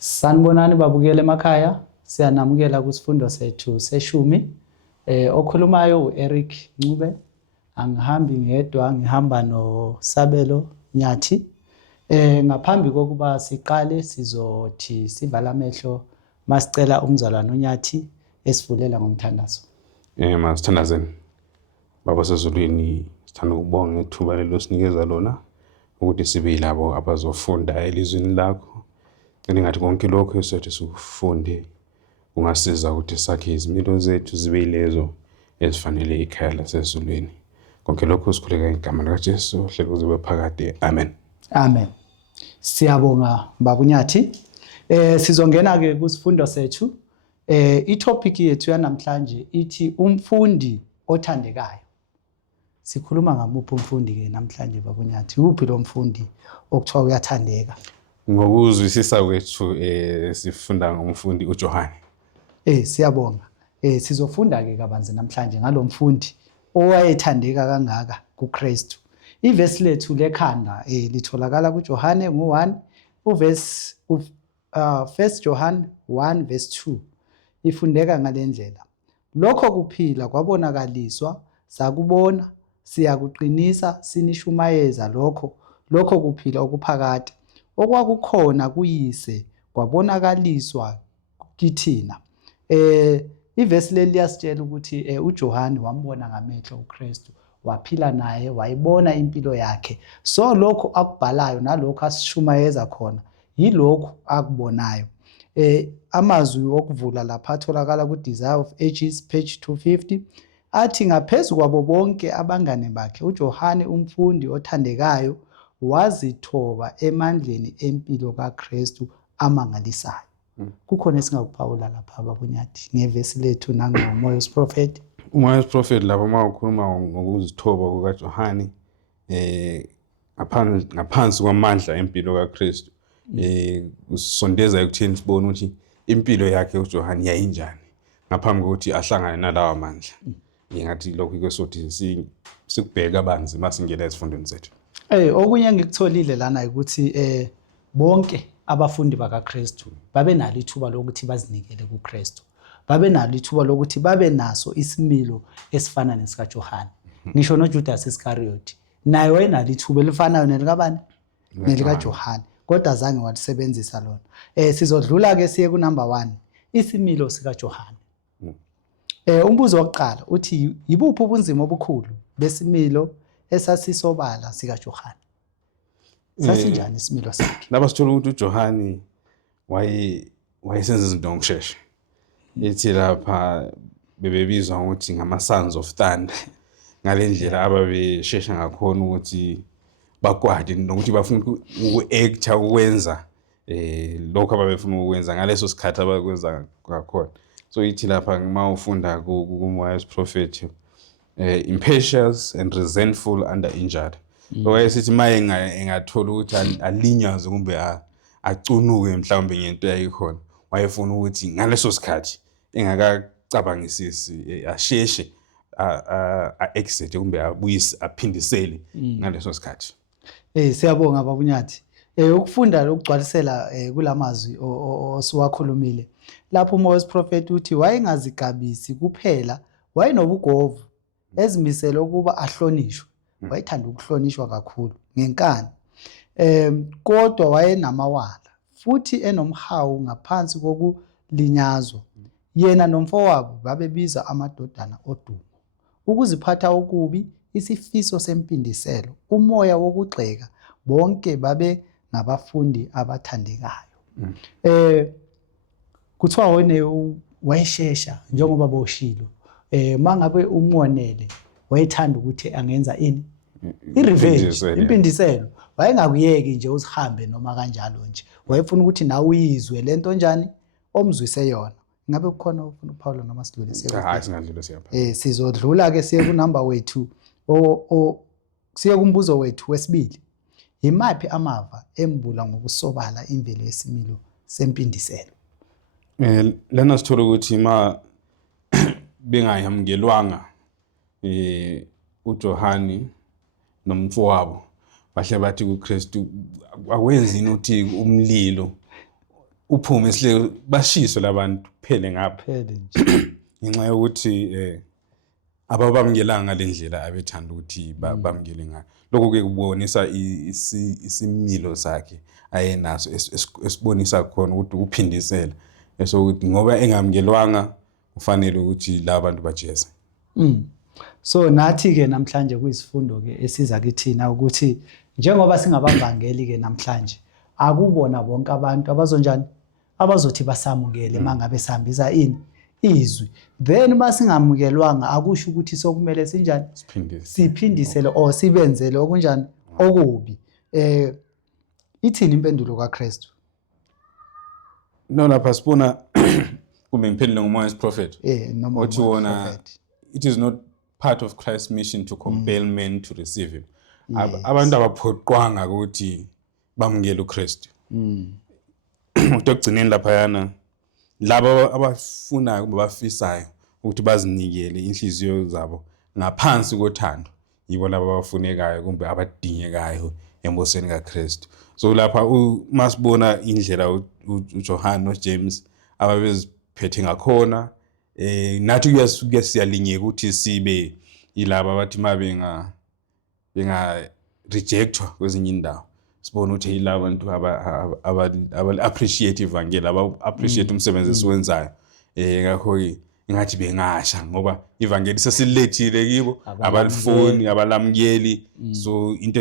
Sanibonani babukele emakhaya, siyanamukela kusifundo sethu seshumi. Okhulumayo uEric Ncube, angihambi ngedwa, ngihamba noSabelo Nyathi. Ngaphambi kokuba siqale sizothi sivala amehlo masicela umzalwane uNyathi esivulela ngomthandazo. Masithandazeni. Baba sezulwini, sithanda ukubonga ithuba lelo sinikeza lona ukuthi sibe yilabo abazofunda elizwini lakho. Ngathi konke lokho esothi sifunde kungasiza ukuthi sakhe izimilo zethu zibe yilezo ezifanele ikhaya lasezulwini. Konke lokho sikhuleka igama likaJesu hlelo zibe phakade. Amen. Amen. Siyabonga Baba Nyathi. Sizongena ke kusifundo sethu. Itopic yethu yanamhlanje ithi umfundi othandekayo. Sikhuluma ngamuphi umfundi ke namhlanje Baba Nyathi? Uphi lo mfundi okuthiwa uyathandeka? Ngokuzwisisa kwethu sifunda ngomfundi uJohane. Siyabonga. Sizofunda ke kabanzi namhlanje ngalomfundi owayethandeka kangaka kuKristu. Ivesi lethu lekhanda litholakala kuJohane 1 uverse 1 John 1 verse 2. Ifundeka ngalendlela. Lokho kuphila kwabonakaliswa, sakubona, siyakuqinisa, sinishumayeza lokho kuphila okuphakade. Okwakukhona kuyise kwabonakaliswa kithina. Ivesi leli liyasitshela ukuthi uJohane wambona ngamehlo uKristu, waphila naye, wayibona impilo yakhe. So lokho akubhalayo nalokho asishumayeza khona yilokho akubonayo. Amazwi okuvula lapha atholakala kuDesire of Ages page 250 athi ngaphezulu kwabo bonke abangane bakhe uJohane umfundi othandekayo wazithoba emandleni empilo kaKristu amangalisayo. Kukhona esingakuphawula lapha Baba Nyathi ngevesi lethu nangomoya wesiphrofeti. Umoya wesiphrofeti lapho mawukhuluma ngokuzithoba kukaJohane ngaphansi kwamandla empilo kaKristu, usondeza ekutheni sibone ukuthi impilo yakhe uJohane yayinjani ngaphambi kokuthi ahlangane nalawa amandla. Ngathi lokho ikwesothi sikubheka abanzi masingena ezifundweni zethu. Okunye engikutholile lana ukuthi bonke abafundi bakaKristu babe nalo ithuba lokuthi bazinikele kuKristu. Babe nalo ithuba lokuthi babe naso isimilo esifana nesikaJohane. Ngisho noJudas Iscariot naye wayenalo ithuba elifanayo nelikabani? NelikaJohane. Kodwa zange walisebenzisa lona. Sizodlula ke siye ku number 1, isimilo sikaJohane. Umbuzo wokuqala uthi yibuphi ubunzima obukhulu besimilo esasisobala sikaJohane? Sasinjani isimilo sakhe? Lapha sithola ukuthi uJohane wayesenza izinto ngokusheshsha. Ethi lapha bebebizwa ukuthi ngama-sons of thunder. Ngalendlela ababeshesha ngakhona ukuthi bakwade nokuthi bafuna uku-acta ukwenza lokho ababefuna ukwenza ngaleso sikhathi abakwenza ngakhona. So ithi lapha uma ufunda kumoya wesiphrofeti, impatient and resentful under injured. Wayesithi maye engathola ukuthi alinyaze kumbe acunuke mhlawumbe ngento yayikhona, wayefuna ukuthi ngaleso sikhathi engakacabangisisi asheshe a-exit kumbe abuyise aphindisele ngaleso sikhathi. Siyabonga Baba Nyathi. Ukufunda lokugcwalisela kulamazwi osiwakhulumile. Lapho umoya wesiphrofeti uthi wayengazigabisi kuphela, wayenobugovu ezimisele ukuba ahlonishwe. Wayethanda ukuhlonishwa kakhulu ngenkani. Kodwa wayenamawala futhi enomhawu ngaphansi kokulinyazwa. Yena nomfowabo babebiza amadodana odumo. Ukuziphatha okubi, isifiso sempindiselo, umoya wokugxeka, bonke babe ngabafundi abathandekayo. Kuthiwa wayeshesha njengoba boshilo. Mangabe umonele wayethanda ukuthi angenza ini? I-revenge, impindiselo. Wayengakuyeki nje uzihambe noma kanjalo nje. Wayefuna ukuthi nawe uyizwe lento njani omzwise yona. Ngabe kukhona ufuna uPaulo noma sidlule siya? Hayi singadlula siyapha. Sizodlula ke siye ku number wethu siye kumbuzo wethu wesibili. Yimaphi amava embula ngokusobala imvelo yesimilo sempindiselo? Lana sithola ukuthi ma bengayamukelwanga uJohane nomfowabo bahle bathi kuKristu akwenzini ukuthi umlilo uphume isihlelo bashiswe labantu kuphele ngapha phele nje. ngenxa yokuthi ababamukelanga ngalendlela abethanda ukuthi bamukele ngayo. Lokho ke kubonisa isimilo sakhe ayenaso esibonisa khona ukuthi ukuphindisela esokuthi ngoba engamukelwanga kufanele ukuthi la bantu bajeze. So nathi ke namhlanje kuyisifundo ke esiza kithina ukuthi njengoba singabavangeli ke namhlanje akubona bonke abantu abazonjani abazothi basamukele mangabe sihambisa izwi, then masingamukelwanga akusho ukuthi sokumele sinjani siphindisele or sibenzele okunjani okubi. Ithini impendulo kaKristu? No, lapha sibona kumbe ngiphendule ngomoya wesiprophet noma othi wona it is not part of Christ's mission to compel men to receive him. Abantu abaphoqwanga ukuthi bamukele uKristu. Ukugcineni lapha yana laba abafunayo kumbe bafisayo ukuthi bazinikele inhliziyo zabo ngaphansi kothando yibo laba abafunekayo kumbe abadingekayo embusweni kaKristu. So lapha masibona indlela uJohn noJames ababeziphethe ngakhona nathi kuya siyalinyeka ukuthi sibe yilaba abathi mabenga rejectwa kwezinye indawo sibona ukuthi yilaba abantu aba appreciate ivangeli appreciate umsebenzi esiwenzayo. Ngakho ke ingathi bengasha ngoba ivangeli sesilethile kibo abalifuni abalamukeli. So into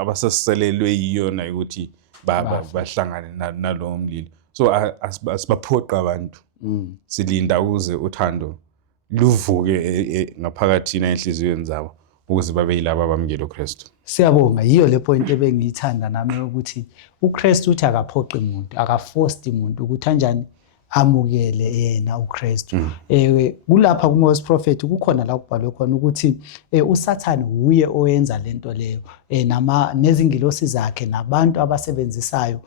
abasasiselelwe yiyona ukuthi bahlangane nalo mlilo. So asibaphoqa abantu silinda ukuze uthando luvuke ngaphakathi enhliziyweni zabo ukuze babe yilabo abamukela uKristu. Siyabonga, yiyo le point ebengiyithanda nami ukuthi uKristu uthi akaphoqi umuntu, akaforce umuntu ukuthi kanjani amukele yena uKristu. Kulapha kumoya wesiprophet kukhona la kubhalwe khona ukuthi uSathane uye oyenza lento leyo nezingilosi zakhe nabantu abasebenzisayo.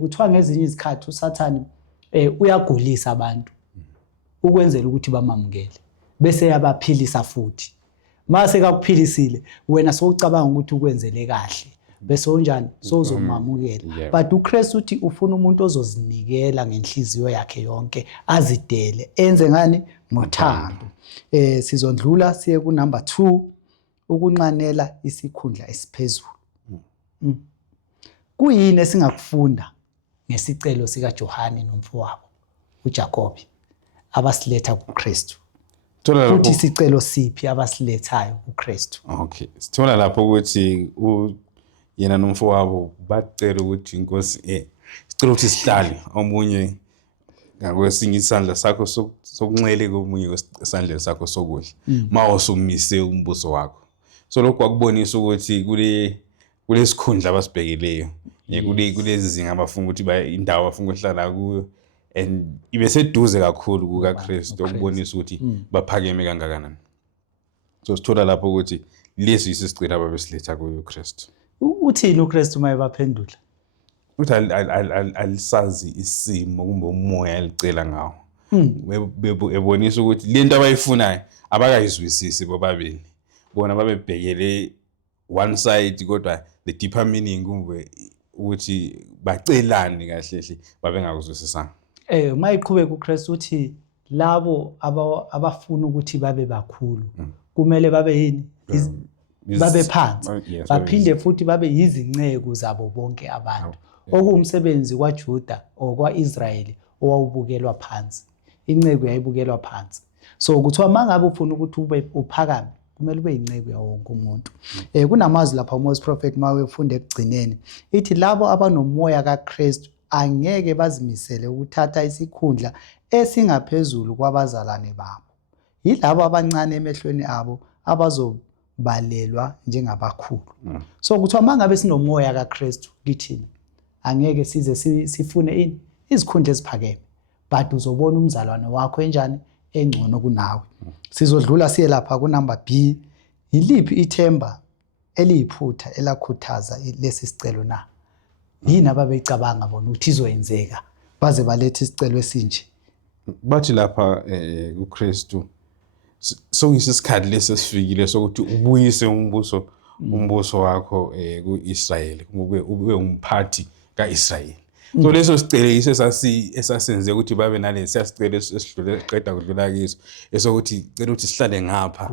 Kuthiwa ngezinye izikhathi uSathane uyagulisa abantu ukwenzela ukuthi bamamukele bese yabaphilisa futhi. Mase kakuphilisile wena sowucabanga ukuthi ukwenzele kahle bese unjani sozomamukela. But uKristu uthi ufuna umuntu ozozinikela ngenhliziyo yakhe yonke azidele enze ngani ngothando. Sizondlula siye ku number 2 ukunqanela isikhundla esiphezulu. Kuyini esingakufunda ngesicelo sika Johane nomfowabo uJacob abasiletha kuKristu? Futhi isicelo siphi abasilethayo kuKristu? Okay, sithola lapho ukuthi yena nomfowabo bacela ukuthi inkosi sicela ukuthi sihlale omunye ngakwesinye isandla sakho sokunxele komunye isandla sakho sokudla mawusumise umbuso wakho. So lokho akubonisa ukuthi kulesikhundla abasibhekeleyo kulezi zinga abafuna ukuthi indawo abafuna ukuhlala kuyo and ibe seduze kakhulu kukaKristu okubonisa ukuthi baphakeme kangakanani. So sithola lapho ukuthi lesi isicelo ababesiletha kuyo uKristu. Uthini uKristu mayebaphendula? Uthi alisazi isimo kumbe umoya alicela ngawo. Ebonisa ukuthi lento abayifunayo abakayizwisisi bobabili. Bona babebhekele one side kodwa the deeper meaning kumbe ukuthi bacelani kahle babengakuzwisisanga. Mayiqhubeka uKristu uthi labo abafuna ukuthi babe bakhulu kumele babe yini? Babe phansi. Baphinde futhi babe yizinceku zabo bonke abantu. Okuwumsebenzi kwaJuda okwaIsrayeli owawubukelwa phansi. Inceku yayibukelwa phansi. So kuthiwa mangabe ufuna ukuthi ube uphakame kumele ube yinceku yawo wonke umuntu. Kunamazwi lapha uMoses prophet mawefunda ekugcineni ithi labo abanomoya kaKristu angeke bazimisele ukuthatha isikhundla esingaphezulu kwabazalwane babo. Yilabo abancane emehlweni abo abazobalelwa njengabakhulu. So kuthiwa mangabe sinomoya kaKristu kithina angeke size sifune izikhundla eziphakeme, but uzobona umzalwane wakho enjani engcono kunawe. Sizodlula siye lapha ku number B. Yiliphi ithemba eliyiphutha elakhuthaza lesi sicelo na? Yini ababecabanga bona ukuthi izoyenzeka baze balethe isicelo esinje? Bathi lapha uKristu so isikhathi lesesifikile sokuthi ubuyise umbuso wakho kuIsrayeli ube umphathi kaIsrayeli. So leso sicelo yiso esasenze ukuthi babe nale siyasicela esidlule qeda kudlula kiso esokuthi cela ukuthi sihlale ngapha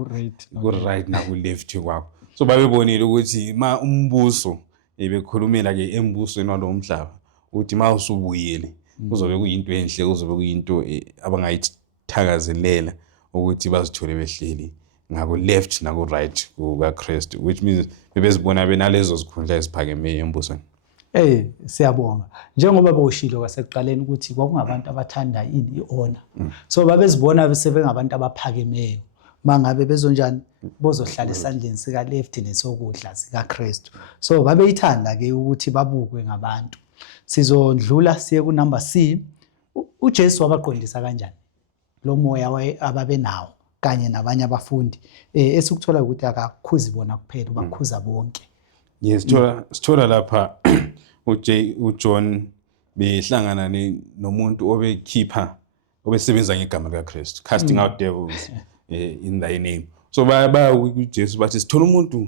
ku right na ku left kwakho. So babebonile ukuthi ma umbuso bekhulumela ke embusweni walomhlaba uthi ma usubuyile kuzobe kuyinto enhle kuzobe kuyinto abangayithakazelela ukuthi bazithole behleli ngaku left naku right kuka Christ, which means bebezibona benalezo zikhundla eziphakeme embusweni. Siyabonga. Njengoba bawushilo kwasekuqaleni ukuthi kwakungabantu abathanda i-honor. So babezibona besebengabantu abaphakemeyo. Mangabe bezonjani bozohlala esandleni sika left nesokudla sika Christ. So babeyithanda ke ukuthi babukwe ngabantu. Sizondlula siye ku number C. uJesu wabaqondisa kanjani lo moya ababenawo kanye nabanye abafundi esikuthola ukuthi akakhuzi bona kuphela bakhuza bonke. Yes, sithola lapha uJohn behlangana nomuntu obesebenza ngegama likaKristu, casting out devils in thy name. So baya uJesu bathi sithola umuntu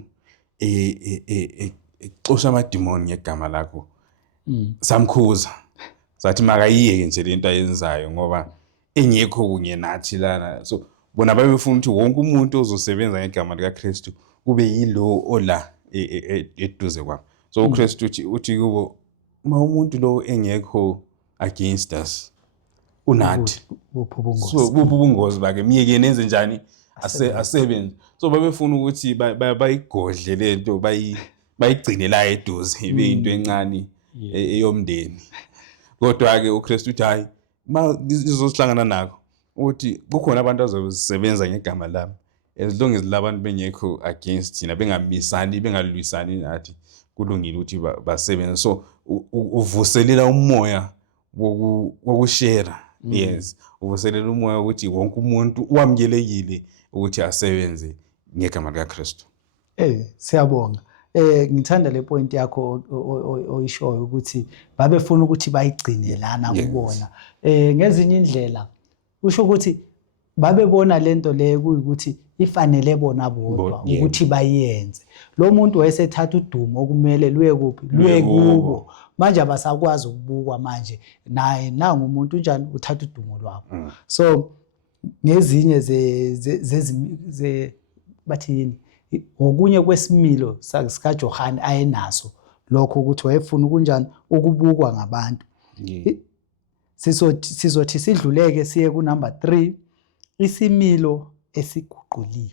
exosha amadimoni ngegama lakho. Samkhuza sathi makayiyeke nje lento ayenzayo ngoba engekho kunye nathi lana. So bona babefuna ukuthi wonke umuntu ozosebenza ngegama likaKristu kube yilo ola eduze kwabo. So uKristu uthi kubo ma umuntu lo engekho against us unathi. So ubungozi bakhe miyeke nenze njani asebenze. So babefuna ukuthi bayigodle lento bayigcine la eduze ibe into encane eyomndeni. Kodwa ke uKristu uthi hayi ma izosihlangana nakho uthi kukhona abantu abazosebenza ngegama lami as long as labantu bengekho against thina bengalwisani nathi kulungile ukuthi basebenze. So uvuselela umoya wokushare. Yes, uvuselela umoya ukuthi wonke umuntu wamkelekile ukuthi asebenze ngegama likaKristu. Siyabonga. Ngithanda le point yakho oyishoyo ukuthi babefuna ukuthi bayigcine lana kubona. Ngezinye indlela usho ukuthi babebona lento le kuyikuthi ifanele bona bodwa ukuthi bayenze. Lo muntu wayesethatha udumo okumele luye kuphi luye kubo. Manje abasakwazi ukubukwa manje naye nangu umuntu unjani uthatha udumo lwabo. So ngezinye ze bathini okunye kwesimilo sika John ayenaso lokho ukuthi wayefuna kunjani ukubukwa ngabantu. Sizothi sidluleke siye ku number 3 isimilo esiguquliwe.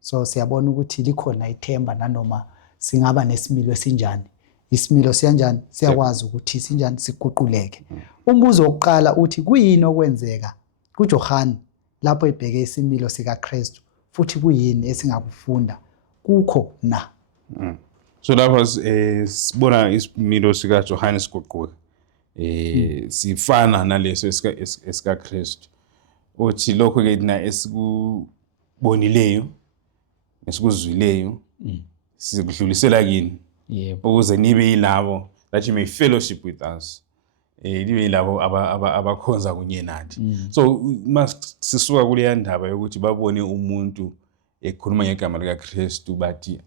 So siyabona ukuthi likhona ithemba nanoma singaba nesimilo esinjani. Isimilo siyanjani siyakwazi ukuthi sinjani siguquleke. Umbuzo wokuqala uthi kuyini okwenzeka kuJohn lapho ebheke isimilo sika Kristu futhi kuyini esingakufunda kukho na. So lapho sibona isimilo sika John siguquka. Sifana naleso esika Kristu. Uthi lokho ke na esikubonileyo esikuzwileyo sikudlulisela kini ukuze nibe yilabo that you may fellowship with us. Nibe yilabo abakhonza kunye nathi. So sisuka kule ndaba yokuthi babone umuntu ekhuluma ngegama likaKristu bathi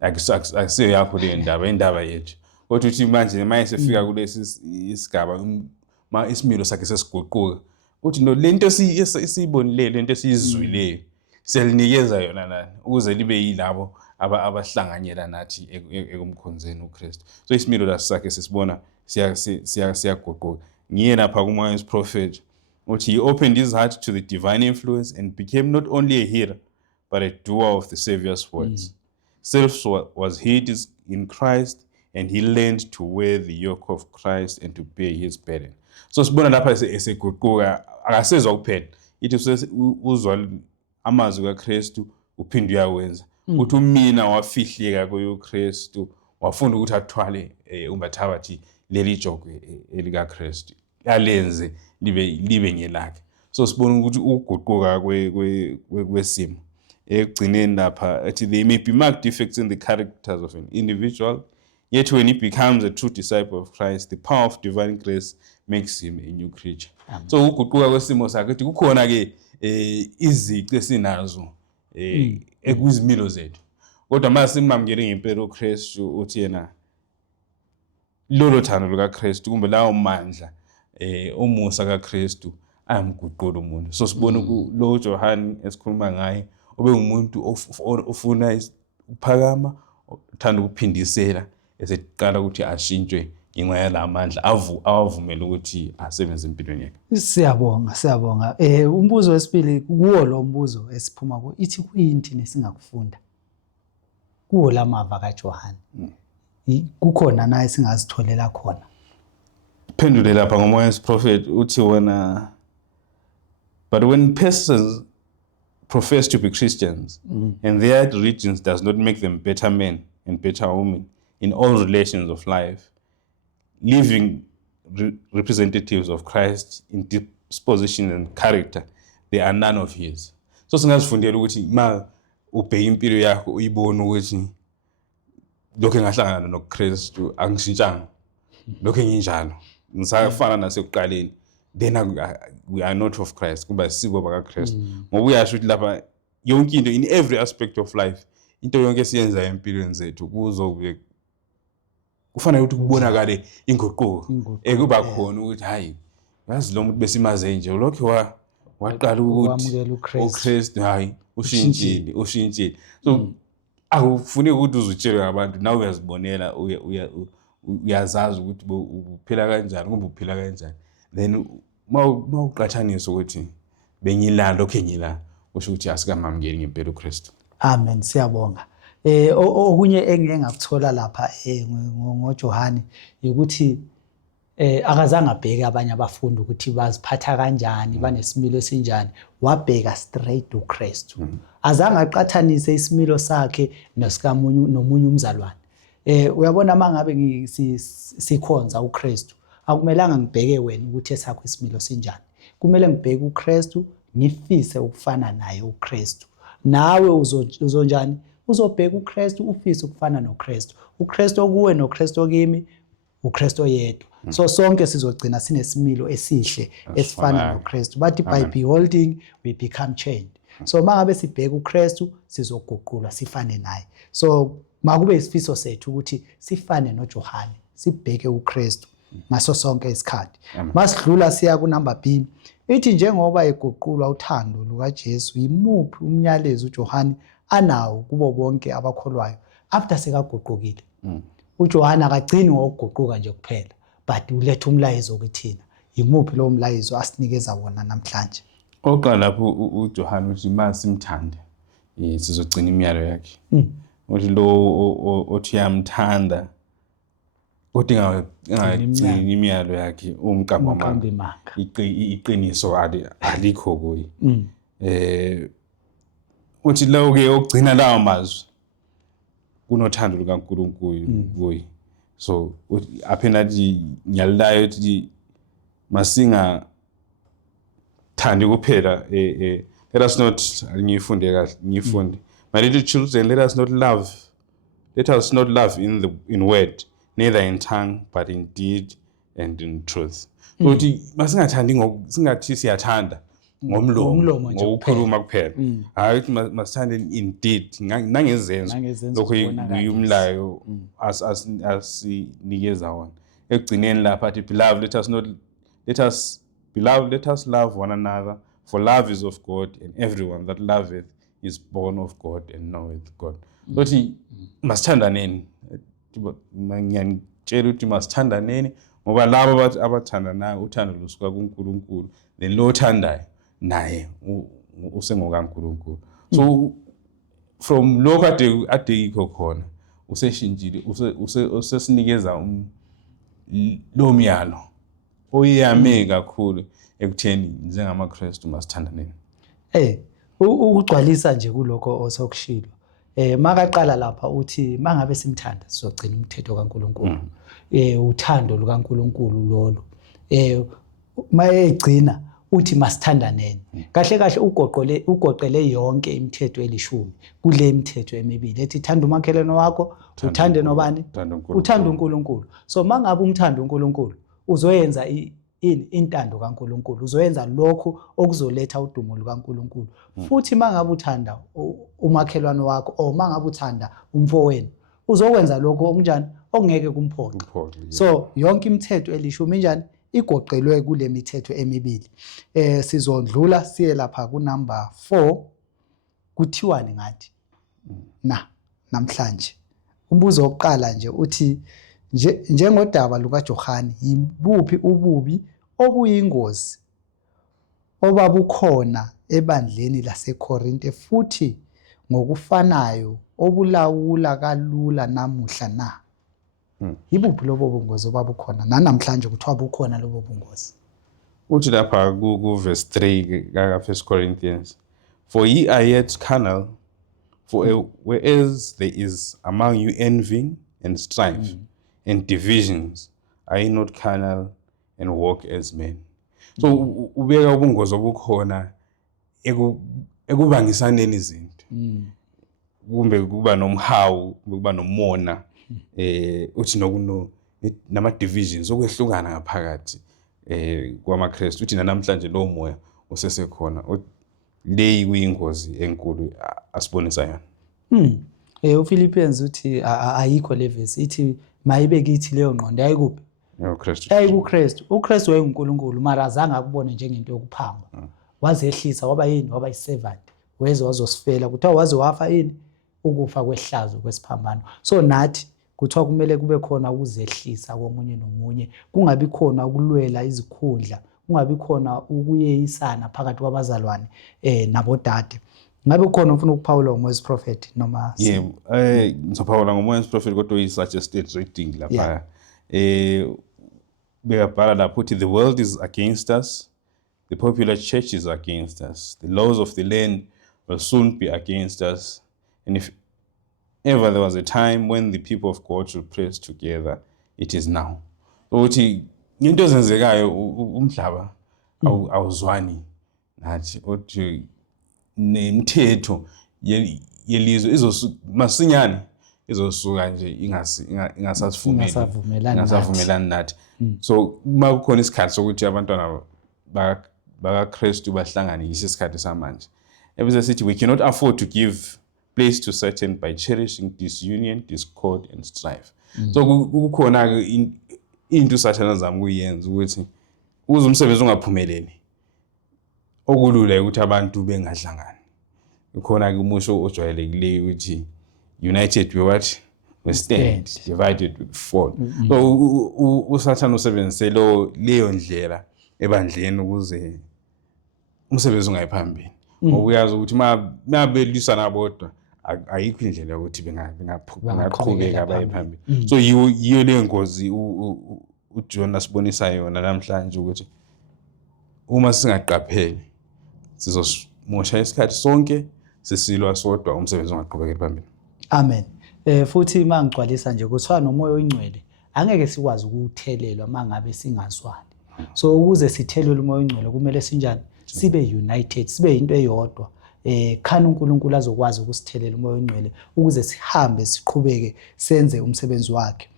akusiyo yakho le ndaba indaba yethu. Kodwa uthi manje mayesefika kulesi isigaba isimilo sakhe sesiguquka uthi no lento esiyibonile lento esiyizwileyo selinikeza yona nani ukuze libe yilabo abahlanganyela nathi ekumkhonzeni uKristu. So isimilo lasakhe sisibona siyaguquka. Ngiye lapha kumoya wesiprophet uthi he opened his heart to the divine influence and became not only a hearer but a doer of the Savior's words. Self was hid in Christ and he learned to wear the yoke of Christ and to bear his burden. So sibona lapha eseguquka akasezwa kuphela ithi uzwa amazwi kaKristu uphinde uyawenza uthi mina wafihleka kuYesu wafunda ukuthi athwale umbathabathi leli jogwe elikaKristu alenze libe ngelakhe. So sibona ukuthi ukuguquka kwesimo ekugcineni lapha athi they may be marked defects in the characters of an individual, yet when he becomes a true disciple of Christ, the power of divine grace makes him a new creature. So ukuguquka kwesimo sakhe ukuthi kukhona ke izici esinazo ekuzimilo zethu. Kodwa mase simamukele ngempela uKristu uthi yena lolo thando lukaKristu kumbe lawo mandla umusa kaKristu ayamguqula umuntu. So sibona lo John esikhuluma ngaye ube umuntu ofuna ukuphakama, uthanda ukuphindisela, eseqala ukuthi ashintshwe ngenxa yalamandla awavumela ukuthi asebenze empilweni yakhe. Siyabonga. Umbuzo wesibili kuwo lo mbuzo esiphuma ko ithi kuyinti nesingakufunda kuwo lamava kaJohane. Kukhona naye singazitholela khona. Phendule lapha ngomoya wesiprophet uthi wona, but when persons profess to be Christians and their religion does not make them better men and better women in all relations of life, living representatives of Christ in disposition and character, they are none of his. So singazifundela ukuthi ma ubheka impilo yakho uyibona ukuthi lokho engahlangana noKristu angishintshanga, lokho enginjalo ngisafana nasekuqaleni, then we are not of Christ, kuba siko bakaKristu. Ngoba uyasho ukuthi lapha yonke into in every aspect of life, into yonke esiyenza empilweni zethu kuzobe kufanele ukuthi kubonakale inguquko ekuba khona ukuthi hayi yazi lo muntu besimaze nje lokho waqala ukuthi uKristu hayi ushintshile. So akufuni ukuthi uzutshele abantu nawe uyazibonela uyazazi ukuthi uphila kanjani kumbe uphila kanjani, then mawuqhathanisa ukuthi bengilanda lokho engila usho ukuthi asikamamukeli ngempela uKristu. Amen, siyabonga. Okunye engike ngakuthola lapha ngoJohane ukuthi akazange abheke abanye abafundi ukuthi baziphatha kanjani, banesimilo esinjani, wabheka straight uKristu. Azange aqhathanise isimilo sakhe nomunye umzalwane. Uyabona mangabe sikhonza uKristu, akumelanga ngibheke wena ukuthi esakho isimilo sinjani. Kumele ngibheke uKristu, ngifise ukufana naye uKristu. Nawe uzonjani? Uzobheka uKristu, ufise ukufana noKristu. uKristu okuwe noKristu okimi, uKristu oyedwa. So sonke sizogcina sinesimilo esihle esifana noKristu. Bathi by beholding we become changed. So mangabe sibheka uKristu sizoguqulwa sifane naye. So makube isifiso sethu ukuthi sifane noJohane, sibheke uKristu ngaso sonke isikhathi. Masidlula siya ku number B. Ithi njengoba eguqulwa uthando lukaJesu, yimuphi umnyalezo uJohane anawo kubo bonke abakholwayo after sekaguqukile? uJohane akagcini ngokuguquka nje kuphela, but uletha umlayezo kuthina. Yimuphi lo mlayezo asinikeza wona namhlanje? Oqala lapho uJohane uthi masimthande sizogcina imiyalo yakhe. Uthi lo othi yamthanda kodwa ingagcini imiyalo yakhe umqambi wamanga, iqiniso alikho kuye. Uthi lo ke ogcina lawo mazwi kunothando lukaNkulunkulu kuye. So aphena athi ngiyalilayo ukuthi masinga thandi kuphela let us not ngifunde kahle ngifunde my little children, let us not love in word neither in tongue but in deed and in truth. Uthi masingathandi singathi siyathanda ngomlomo ngokukhuluma kuphela, hayi ukuthi masithande in deed nangezenzo. Lokho uyumlayo asinikeza wona ekugcineni lapha athi beloved let us love one another, for love is of God, and everyone that loveth is born of God and knoweth God. Uthi masithandaneni, ngiyanitshela ukuthi masithandaneni ngoba labo abathanda naye uthando lusuka kuNkulunkulu, then lo thandayo naye usengokaNkulunkulu. So from lokho ade yikho khona useshintshile, usesinikeza lo myalo oyame kakhulu ekutheni njengamaKristu masithandaneni. Ukugcwalisa nje kuloko osokushilo. Makaqala lapha uthi mangabe simthanda sizogcina umthetho kaNkulunkulu. Uthando lukaNkulunkulu lolo. Mayegcina uthi masithandaneni. Kahle kahle ugoqele yonke imithetho elishumi kule imithetho emibili. Ethi thanda umakhelwane wakho, uthande nobani? Uthanda uNkulunkulu. So mangabe umthanda uNkulunkulu uzoyenza intando kaNkulunkulu, uzoyenza lokho okuzoletha udumo lukaNkulunkulu. Futhi mangabe uthanda umakhelwane wakho o mangabe uthanda umfowenu, uzokwenza lokho okunjani okungeke kumphoqe. So yonke imithetho elishumi njani igoqelwe kule mithetho emibili. Sizondlula siye lapha ku number 4 kuthiwani ngathi namhlanje. Umbuzo wokuqala nje uthi njengodaba lukaJohane yibuphi ububi obuyingozi obabukhona ebandleni laseKorinte futhi ngokufanayo obulawula kalula namuhla na? Yibuphi lobo bungozi obabukhona namhlanje kuthiwa bukhona lobo bungozi? Uthi lapha ku verse 3 ka 1 Corinthians, for ye are yet carnal, for whereas there is among you envying and strife and divisions, are ye not carnal and walk as men? So ubeka ubungozi obukhona ekubangisaneni izinto. Kumbe kuba nomhawu, kuba nomona, uthi nama divisions okwehlukana ngaphakathi kwamaKristu. Uthi namhlanje lo moya usesekhona. Leyi kuyingozi enkulu asibonisa yona. uPhilippians uthi ayikho le verse ithi mayibe kithi leyo ngqondo ayikuphi? UKristu. AyikuKristu. uKristu wayenguNkulunkulu mara azange akubone njengento yokuphangwa. Wazehlisa waba yini? Waba yiservant. Weze wazosifela kuthiwa waze wafa yini? Ukufa kwehlazo kwesiphambano. So nathi kuthiwa kumele kube khona ukuzehlisa komunye nomunye, kungabi khona ukulwela izikhundla, kungabi khona ukuyeyisana phakathi kwabazalwane nabodade. Ngabe khona ufuna ukuphawula ngoMoses prophet noma? Ngizophawula ngoMoses prophet kodwa yi-suggested reading lapha. Beyabhala lapho uthi the world is against us, the popular church is against us, the laws of the land will soon be against us, and if ever there was a time when the people of God should pray together, it is now. Uthi into ezenzekayo umhlaba awuzwani nathi, uthi nemithetho yelizwe masinyane izosuka nje ingasavumelani nathi. So uma kukhona isikhathi sokuthi abantwana bakaKristu bahlanganise isikhathi samanje, ebese sithi we cannot afford to give place to Satan by cherishing disunion, discord and strife. So kukhona into uSathane azama ukuyenza ukuthi uze umsebenzi ungaphumeleli, okulula ukuthi abantu bengahlangani. Ukhona ke umusho ojwayelekileyo ukuthi united we what? We stand, divided we fall. So uSathane usebenzise leyo ndlela ebandleni ukuze umsebenzi ungayiphambili. Ngokuyazi ukuthi mabelisana bodwa ayikho indlela yokuthi bengaqhubeka baye phambili. So yiyo leyo ngozi uJohn asibonisa yona namhlanje ukuthi uma singaqapheli sizomosha isikhathi sonke, sisilwa sodwa, umsebenzi ungaqhubekeli phambili. Amen. Futhi mangigcwalisa nje kuthiwa nomoya oyingcwele angeke sikwazi ukuthelelwa mangabe singazwani. So ukuze sithelwe umoya oyingcwele kumele sinjani? Sibe united, sibe into eyodwa. Khana uNkulunkulu azokwazi ukusithelela umoya oyingcwele ukuze sihambe siqhubeke senze umsebenzi wakhe.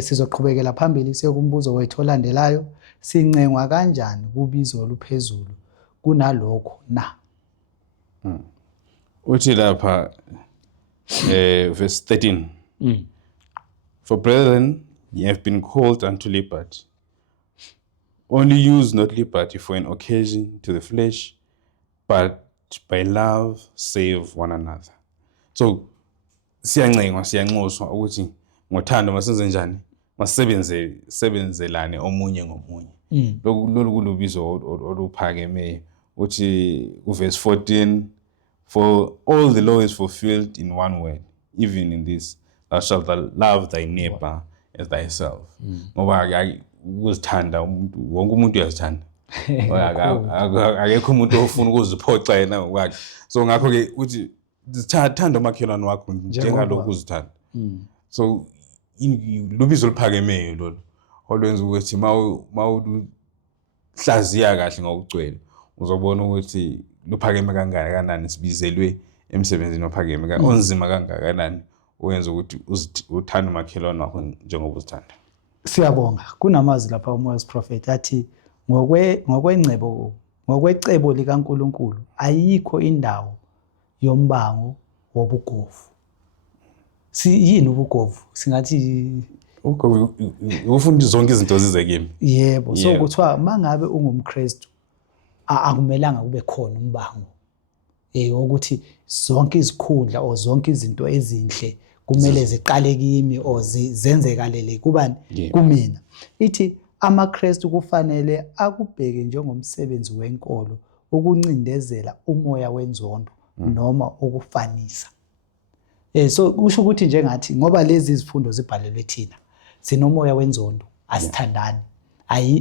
Sizoqhubekela phambili siye kumbuzo wethu olandelayo, sincengwa kanjani kubizo oluphezulu kunalokho na? Uthi lapha verse 13. For brethren, ye have been called unto liberty. Only use not liberty for an occasion to the flesh, but by love save one another. So siyanxuswa ukuthi ngothando masenze njani? Masebenzelane omunye ngomunye. Lolu kulubizo oluphakemeyo. Uthi verse 14, for all the law is fulfilled in one word, even in this, thou shalt love thy neighbor as thyself. Ngoba ukuzithanda wonke umuntu uyazithanda. Akekho umuntu ofuna ukuziphoxa yena ngokwakhe. So ngakho ke uthi thanda umakhelwane wakho njengalokhu uzithanda. So lubizo oluphakemeyo lolu olwenza ukuthi mawuhlaziya kahle ngokugcwele uzobona ukuthi luphakeme kangakanani sibizelwe emsebenzini ophakeme onzima kangakanani oyenza ukuthi uthanda umakhelwane wakho njengoba uzithanda. Siyabonga. Kunamazwi lapha uMoses prophet athi ngokwecebo likaNkulunkulu ayikho indawo yombango wobugovu. yini ubugovu singathi ufunda zonke izinto zize kimi. yebo so kuthiwa mangabe ungumKristu akumelanga kube khona umbango ukuthi zonke izikhundla o zonke izinto ezinhle kumele ziqale kimi o zenzekalele kubani kumina. Ithi amaKristu kufanele akubheke njengomsebenzi wenkolo ukuncindezela umoya wenzondo noma ukufanisa. So kusho ukuthi njengathi ngoba lezi izifundo zibhalelwe thina sinomoya wenzondo asithandani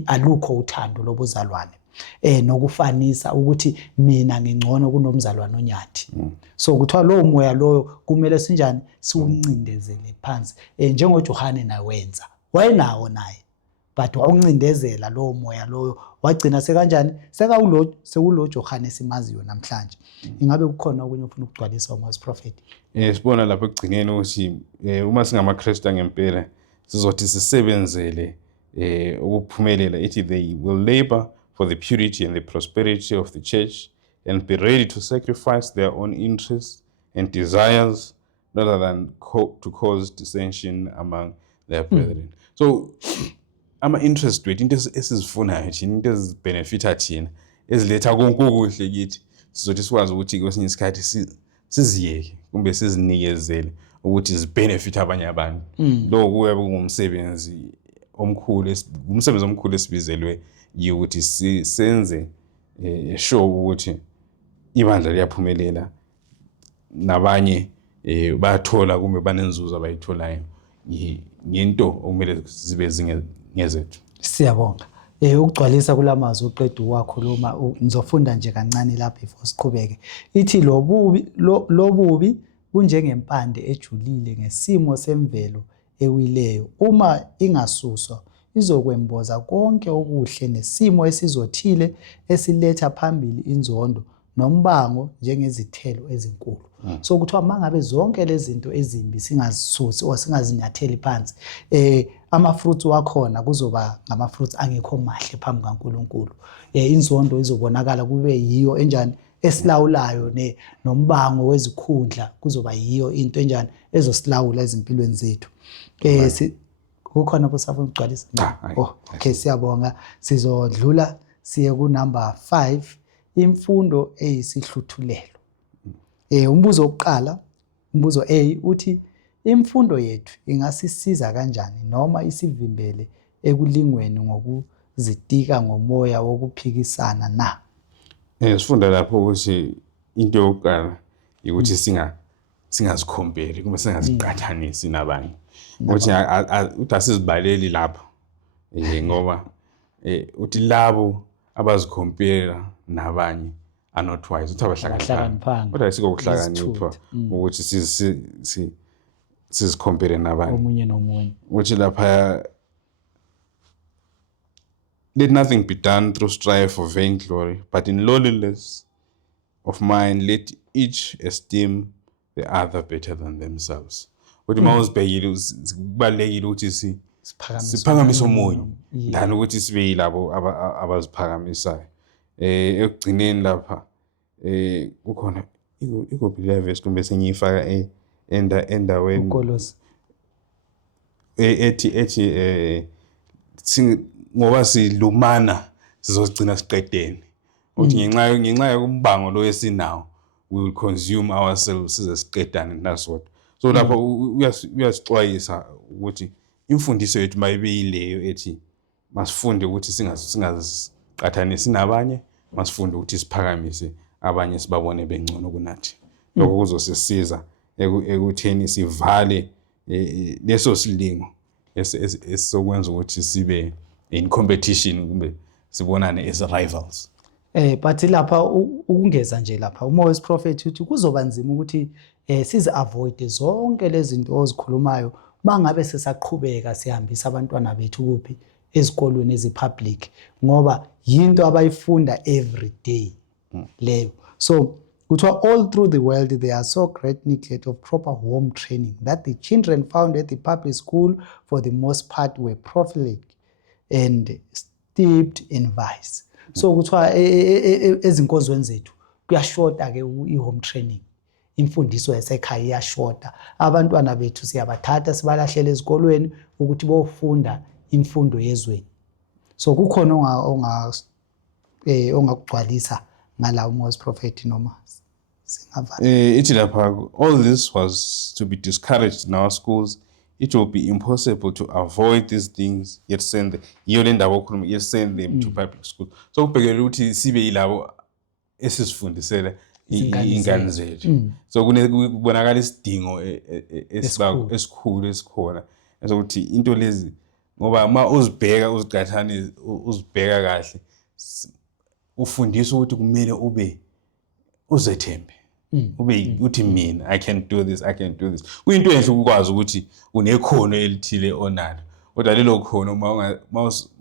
alukho uthando lobuzalwane nokufanisa ukuthi mina ngingcono kunomzalwane onyathi. So kuthiwa lowo moya loyo kumele sinjani siwuncindezele phansi njengoJohane nawenza wayenawo naye but wawuncindezela lowo moya loyo wagcina sekanjani sekulo Johane simaziyo namhlanje. Ingabe kukhona okunye ufuna ukugcwalisa uMoses Prophet? Sibona lapho ekugcineni ukuthi uma singamaKristu ngempela sizothi sisebenzele ukuphumelela. Ithi they will labor for the purity and the prosperity of the church and be ready to sacrifice their own interests and desires rather than to cause dissension among their brethren. So ama-interest wethu into esizifunayo thina into ezibenefitha thina eziletha konke okuhle kithi sizothi sikwazi ukuthi kwesinye isikhathi siziyeke kumbe sizinikezele ukuthi zibenefit abanye abantu. Lo kuyabe kungumsebenzi omkhulu esibizelwe ukuthi senze sure ukuthi ibandla liyaphumelela nabanye bayathola kumbe banenzuzo abayitholayo ngento okumele zibe zingezethu. Siyabonga. Ukugcwalisa kulamazwi uqedwe wakhuluma ngizofunda nje kancane lapha before siqhubeke. Ithi lobubi kunjengempande ejulile ngesimo semvelo ewileyo uma ingasuswa izokwemboza konke okuhle nesimo esizothile esiletha phambili inzondo nombango njengezithelo ezinkulu. So kuthiwa mangabe zonke lezi zinto ezimbi singazisusi o singazinyatheli phansi ama-fruits wakhona kuzoba ngama-fruits angekho mahle phambi kaNkulunkulu. Inzondo izobonakala kube yiyo enjani esilawulayo nombango wezikhundla kuzoba yiyo into enjani ezosilawula ezimpilweni zethu. Kukhona posafuna ukugcwalisa? Okay, siyabonga. Sizodlula siye ku number 5, imfundo eyisihluthulelo. Umbuzo wokuqala, umbuzo A uthi imfundo yethu ingasisiza kanjani noma isivimbele ekulingweni ngokuzitika ngomoya wokuphikisana na? Sifunda lapho ukuthi into yokuqala ukuthi singazikhomperi kuma singaziqathanisi nabanye. Uthi asizibaleli lapho ngoba uthi labo abazikhompera nabanye are not wise. Uthi abahlakaniphanga kodwa sikokuhlakanipha ukuthi sizikhompere nabanye omunye nomunye. Uthi lapha let nothing be done through strife or vainglory, but in lowliness of mind let each esteem the other better than themselves. Uthi mawuzibhekile kubalekile ukuthi siphakamise omunye than ukuthi sibe yilabo abaziphakamisayo. Ekugcineni lapha kukhona ikophi le verse kumbe sengiyifaka endaweni uKolosi ethi ngoba silumana sizogcina siqedene. Uthi ngenxa yokumbango lo esinawo we will consume ourselves size siqedane nasodwa. So lapha uyasixwayisa ukuthi imfundiso yethu mayibe yileyo ethi masifunde ukuthi singaziqathanisi nabanye, masifunde ukuthi siphakamise abanye sibabone bengcono kunathi. Lokho kuzosisiza ekutheni sivale leso silingo esokwenza ukuthi sibe in competition kumbe sibonane as rivals. But lapha ukungeza nje lapha uMoses Prophet uthi kuzoba nzima ukuthi sizi avoid zonke lezi zinto ozikhulumayo mangabe sesaqhubeka sihambisa abantwana bethu kuphi ezikolweni ezipublic ngoba yinto abayifunda every day leyo. So kuthiwa all through the world there are so great neglect of proper home training that the children found at the public school for the most part were profligate and steeped in vice. So kuthiwa ezinkozweni zethu kuyashota ke i-home training imfundiso yasekhaya iyashoda. Abantwana bethu siyabathatha sibalahlele ezikolweni ukuthi bofunda imfundo yezweni. So kukhona ongakugcwalisa ngala uMoses Prophet noma singavala. Ithi lapha, all this was to be discouraged in our schools. It will be impossible to avoid these things, yet send them. Yet send them to public school. So kubhekele ukuthi sibe yilabo esisifundisela ingane zethu. So kubonakala isidingo esikhulu esikhona. Esokuthi into lezi ngoba ma uzibheka uziqathane uzibheka kahle ufundisa ukuthi kumele uzethembe. Uthi mina I can do this. Kuyinto enhle ukwazi ukuthi unekhono elithile onalo. Kodwa lelo khono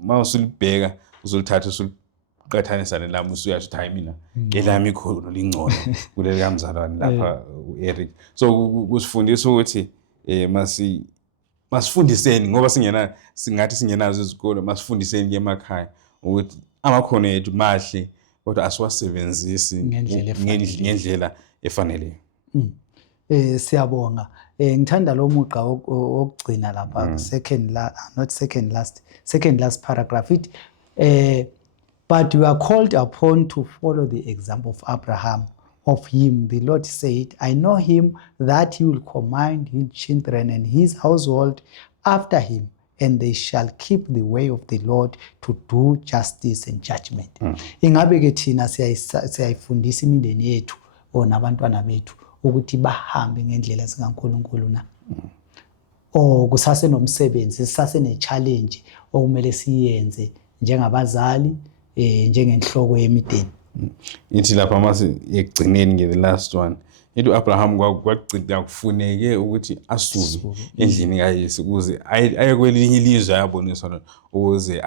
ma usulibheka uzolithatha usuliqathanisa nelami usuyasho ukuthi hayi mina elami ikhono lingcono kuleli kamzalwane lapha uEric. So kusifundisa ukuthi masifundiseni ngoba singathi singenazo izikole, masifundiseni emakhaya ukuthi amakhono ethu mahle kodwa asiwasebenzisi ngendlela efanele. Siyabonga. Ngithanda lo mugqa wokugcina lapha second last paragraph it but we are called upon to follow the example of Abraham. Of him the Lord said, I know him that he will command his children and his household after him, and they shall keep the way of the Lord to do justice and judgment. Ingabe ke thina siyayifundisa imindeni yethu nabantwana bethu ukuthi bahambe ngendlela zikaNkulunkulu na? Kusase nomsebenzi, sisase ne-challenge okumele siyenze njengabazali, njengenhloko yemindeni. Ithi lapha mase ekugcineni the last one. Ithi uAbraham kwagcina kufuneke ukuthi asuke endlini kaYesu ukuze aye kwelinye ilizwe ayaboniswa ukuze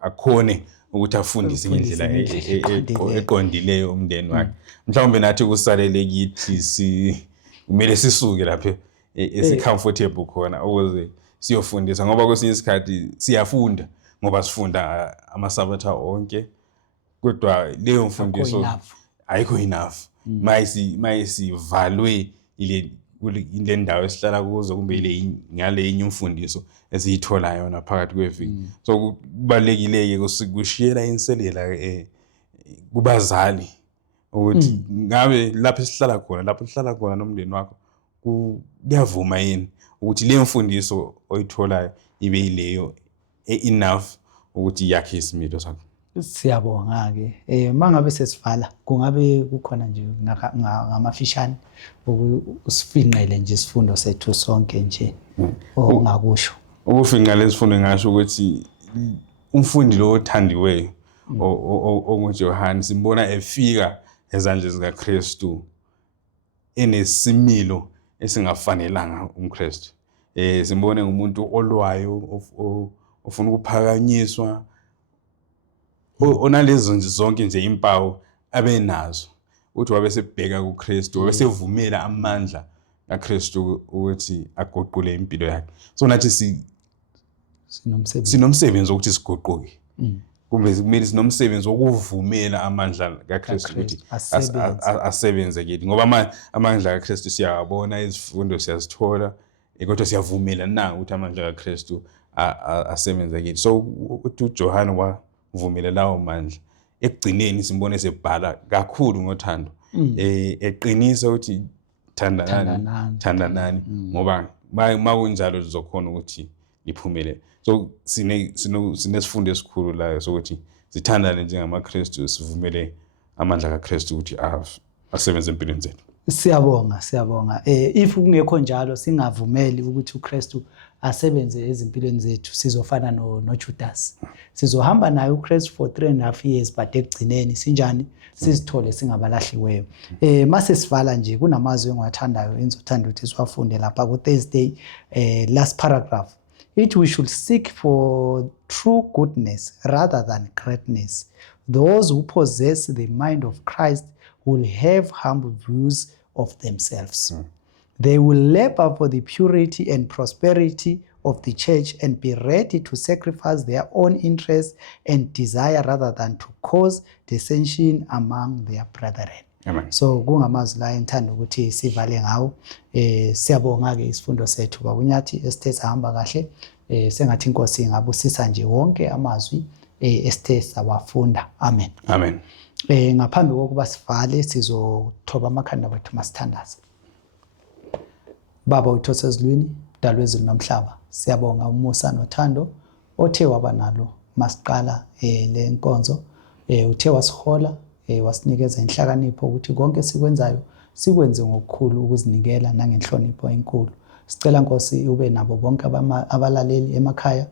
akhone ukuthi afundise ngendlela eqondileyo umndeni wakhe. Mhlawumbe nathi kusalele kithi kumele sisuke lapha comfortable khona ukuze siyofundisa ngoba kwesinye isikhathi siyafunda ngoba sifunda amasabatha onke kodwa leyo mfundiso ayikho enough. Mayisivalwe ile ndawo esihlala kuzo kumbe ile ngale enye imfundiso esiyitholayo yona phakathi kweviki. So kubalekile ke kushiyela inselela kubazali ukuthi ngabe lapho esihlala khona nomndeni wakho kuyavuma yini ukuthi le mfundiso oyitholayo ibe yileyo enough ukuthi yakhe isimilo sakho. Siyabonga ke mangabe sesivala kungabe kukhona nje ngamafishane usifinqele nje isifundo sethu sonke nje ongakusho. Ukufinqa lesifundo ngasho ukuthi umfundi lo othandiweyo onguJohane simbona efika ezandleni zikaKristu enesimilo esingafanelanga umKristu. Simbone ngumuntu olwayo ofuna ukuphakanyiswa onalezo zonke nje impawu abenazo uthi wabe sebheka kuKristu wabe sevumela amandla kaKristu ukuthi agoqule impilo yakhe. So nathi sinomsebenzi ukuthi sigoquke kumele sinomsebenzi wokuvumela amandla kaKristu ukuthi asebenze kithi ngoba amandla kaKristu siyabona izifundo siyazithola kodwa siyavumela na ukuthi amandla kaKristu asebenze kithi. So uJohane wavumela lawo mandla ekugcineni simbone sebhala kakhulu ngothando eqinisa ukuthi thandanani ngoba makunjalo lizokhona ukuthi liphumele. So sinesifundo esikhulu la sokuthi sithandane njengamaKristu sivumele amandla kaKristu ukuthi asebenze empilweni zethu. Siyabonga. If kungekho njalo singavumeli ukuthi uKristu asebenze ezimpilweni zethu sizofana noJudas. Sizohamba naye uKristu for 3.5 years but ekugcineni sinjani sizithole singabalahliweyo. Mase sivala nje kunamazwi engiwathandayo engizothanda ukuthi siwafunde lapha ku Thursday last paragraph. We should seek for true goodness rather than greatness. Those who possess the mind of Christ will have humble views of themselves. They will labor for the purity and prosperity of the church and be ready to sacrifice their own interests and desire rather than to cause dissension among their brethren. Amen. So kungamazwi la engithanda ukuthi sivale ngawo. Siyabonga-ke isifundo sethu bakunyathi esithe sahamba kahle. Sengathi inkosi ingabusisa nje wonke amazwi esithe sawafunda. Amen. Amen. Ngaphambi kokuba sivale sizothoba amakhanda wethu masithandaze. Baba wethu osezulwini, Mdali wezulu nomhlaba, siyabonga umusa nothando othe waba nalo masiqala le nkonzo. Uthe wasihola, wasinikeza inhlakanipho ukuthi konke sikwenzayo sikwenze ngokukhulu ukuzinikela nangenhlonipho enkulu. Sicela Nkosi ube nabo bonke abalaleli emakhaya,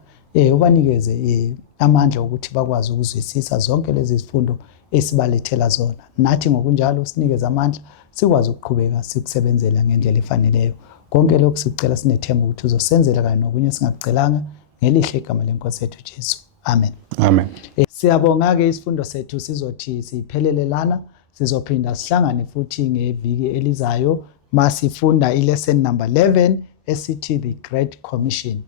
ubanikeze amandla ukuthi bakwazi ukuzwisisa zonke lezi zifundo esibalethela zona. Nathi ngokunjalo sinikeze amandla sikwazi ukuqhubeka sikusebenzela ngendlela efaneleyo. Konke lokhu sicela sinethemba ukuthi uzosenzela kanye nokunye singakucelanga ngelihle igama lenkosi yethu Jesu. Amen. Amen. Siyabonga-ke isifundo sethu sizothi siphelele lana. Sizophinda sihlangane futhi ngeviki elizayo masifunda lesson number 11 esithi the Great Commission.